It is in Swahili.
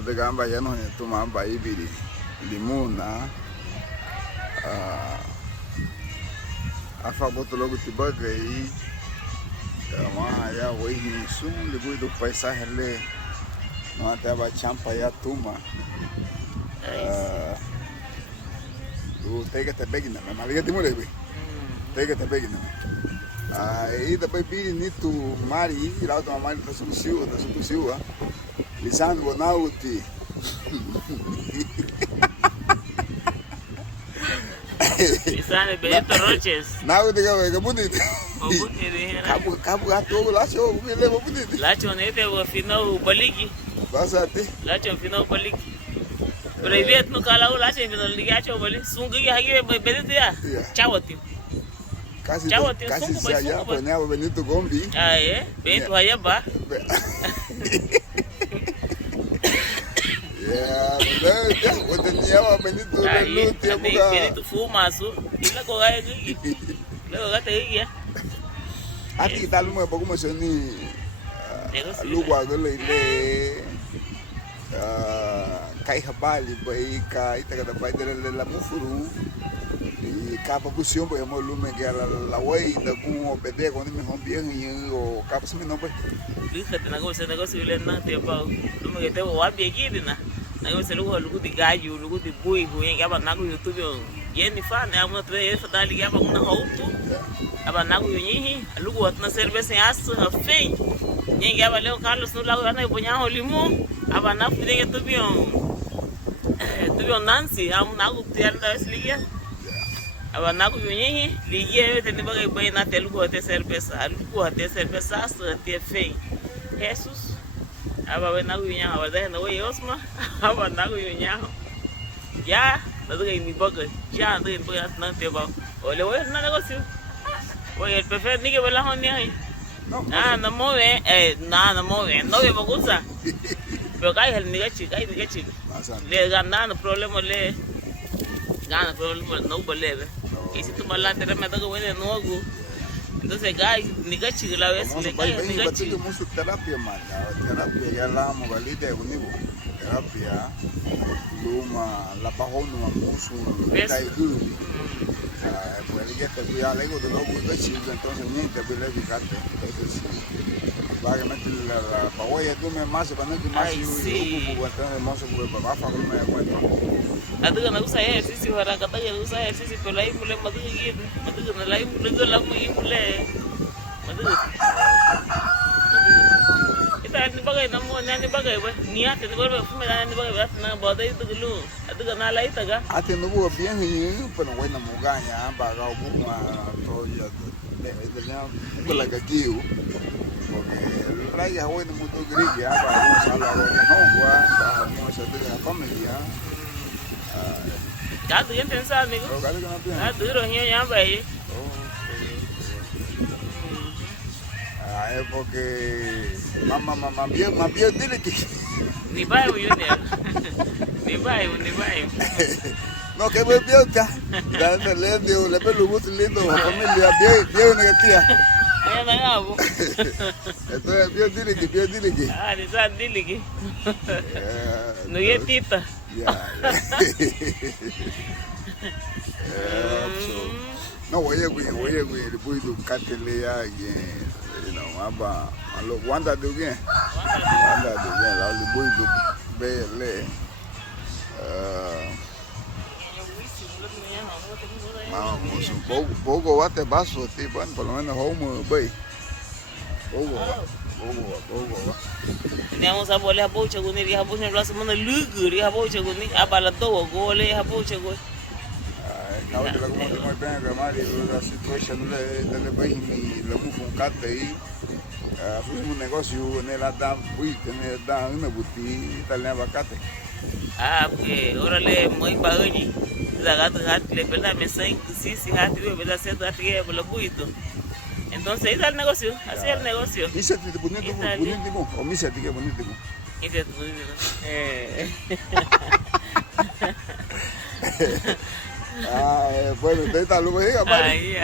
de gamba ya no tu mamba ibiri limuna afa boto logo tibaga aí ma ya wei sum de do paisaje le no até ba champa ya tuma o tega te begina ma liga te mole be tega te begina aí depois biri ni tu mari lá tu mari da solução lisando bonauti Lisane Benito Roches. Now they go bonito. Cabu gato lá show, me leva bonito. Lá chonete o final baliki. Basate. Lá chon final baliki. Proibido no cala o lá chon final liga chon bali. Sungi hagi Benito ya. Chawati. Casi se allá ponía Benito Gombi. Ah, Benito allá va. Tenía Benito Benito fumaço. Ila ko gaya gigi. Lo gata gigi. Ati kita lu mau bagus macam ni. Lu gua gele kai habali bai kai kita kata bai dari la mufuru. Capa pusión pues hemos lume que la way da como pede con mi bien y o capa se me no pues. Fíjate negocio le na te pa. Lume que te voy a bien na. Negocio lugo de gallo, lugo de boi, boi que aba na go YouTube. Yeni fa na uma tre fa dali que aba uma roupa. Aba na go yini, lugo at na cerveja aço, afei. Yeni que aba leo Carlos no lago na ponha o limão. Aba na fide que tu Nancy, am na go ter da liga. Aba na go yini, liga te ne bagai bai na te lugo te cerveja aço te fei. Jesus. Aba bai na go yini, aba da na oi osma. Aba na go yini. Ya, da ga mi bagai. Ya da in bagai na te ba. Ole oi na negocio. Oi el prefer ni que bala honi ai. No mueve, no ve bagunza. Pero kai hel ni gachi. Le gana problema no boleve. Y si tú malas te me toca bueno nuevo. Entonces kai ni gachi la vez le kai ni gachi. Mucho terapia man. Terapia ya la modalidad univo. Terapia luma la pajón no mucho. Dai guru. Pues el que te cuida algo de lo que es entonces ni te puede evitar entonces va a meter la pagoya tú me más para no que más y entonces más pues va a falar me cuento adu na usa ejercicio para kata ya usa ejercicio pero ahí mule madu na lai mule la muy mule madu ita ni bagai ba ni ate ni barbe fume ni bagai ba na boda itu dulu adu na lai taga ate no bo bien y pero bueno mugaña ba ga buma to ya de la gakiu porque la ya bueno mucho grilla ba no sala no gua ba no se de la familia ya tú ya pensas amigo duro ya ba ahí es porque mamá bien dile que ni bayo ni bayo no que me piota dale le pelo gusto lindo familia bien negativa ay me hago entonces bien dile que ni san dile que no yetita ya no voy a después de cantele ya aba alo wanda dugen la le boy do bele vamos un poco bate vaso tipo por lo menos home bay poco teníamos a bola bocha con el bocha la semana lugu a bocha con a bala do gole a bocha go now de la como te muy bien que Mario la situación le bay mi lo mu un cate ahí fuimos un negocio en el Adam fui tener una boutique italiana abacate porque órale muy bagani la gata le pela me sain sí hati me pela se da que por lo buito entonces es el negocio así el negocio y se te bonito o mi se te que bonito y te bonito bueno, usted está lo que diga, ahí